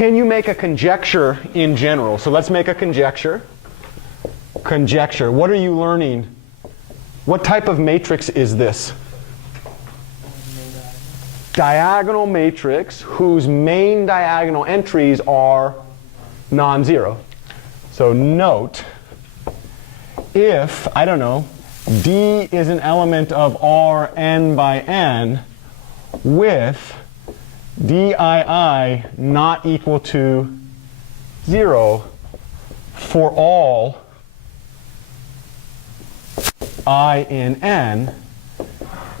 Can you make a conjecture in general? So let's make a conjecture. Conjecture. What are you learning? What type of matrix is this? Diagonal matrix whose main diagonal entries are non-zero. So note, if, I don't know, D is an element of Rn by n with dii not equal to 0 for all I in n,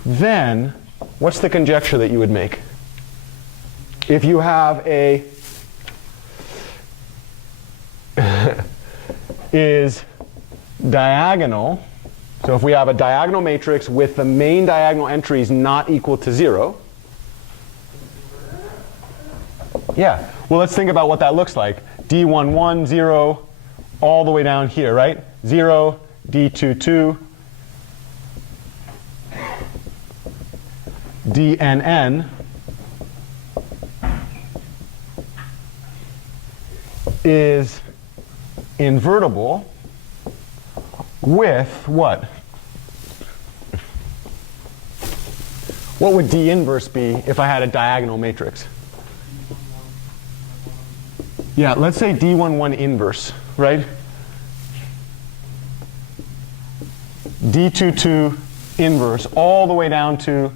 then what's the conjecture that you would make? If you have a is diagonal, so if we have a diagonal matrix with the main diagonal entries not equal to 0, yeah, well, let's think about what that looks like. D11, 0, all the way down here, right? 0, D22, dnn is invertible with what? What would D inverse be if I had a diagonal matrix? Yeah, let's say D11 inverse, right? D22 inverse all the way down to,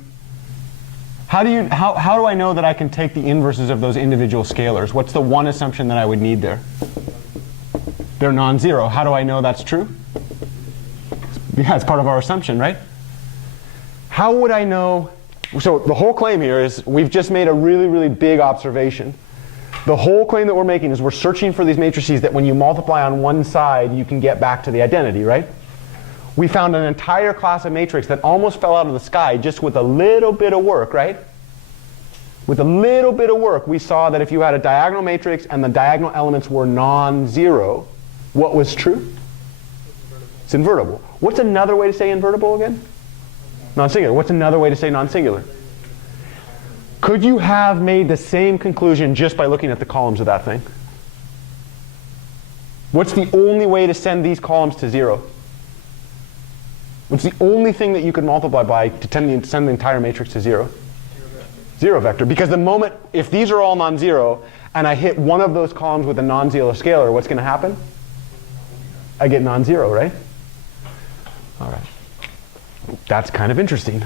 how do I know that I can take the inverses of those individual scalars? What's the one assumption that I would need there? They're non-zero. How do I know that's true? Yeah, it's part of our assumption, right? How would I know? So the whole claim here is we've just made a really, really big observation. The whole claim that we're making is we're searching for these matrices that when you multiply on one side, you can get back to the identity, right? We found an entire class of matrix that almost fell out of the sky just with a little bit of work, right? With a little bit of work, we saw that if you had a diagonal matrix and the diagonal elements were non-zero, what was true? It's invertible. What's another way to say invertible again? Non-singular. What's another way to say non-singular? Could you have made the same conclusion just by looking at the columns of that thing? What's the only way to send these columns to 0? What's the only thing that you could multiply by to send the entire matrix to 0? Zero vector. Because the moment, if these are all non-zero, and I hit one of those columns with a non-zero scalar, what's going to happen? I get non-zero, right? All right. That's kind of interesting.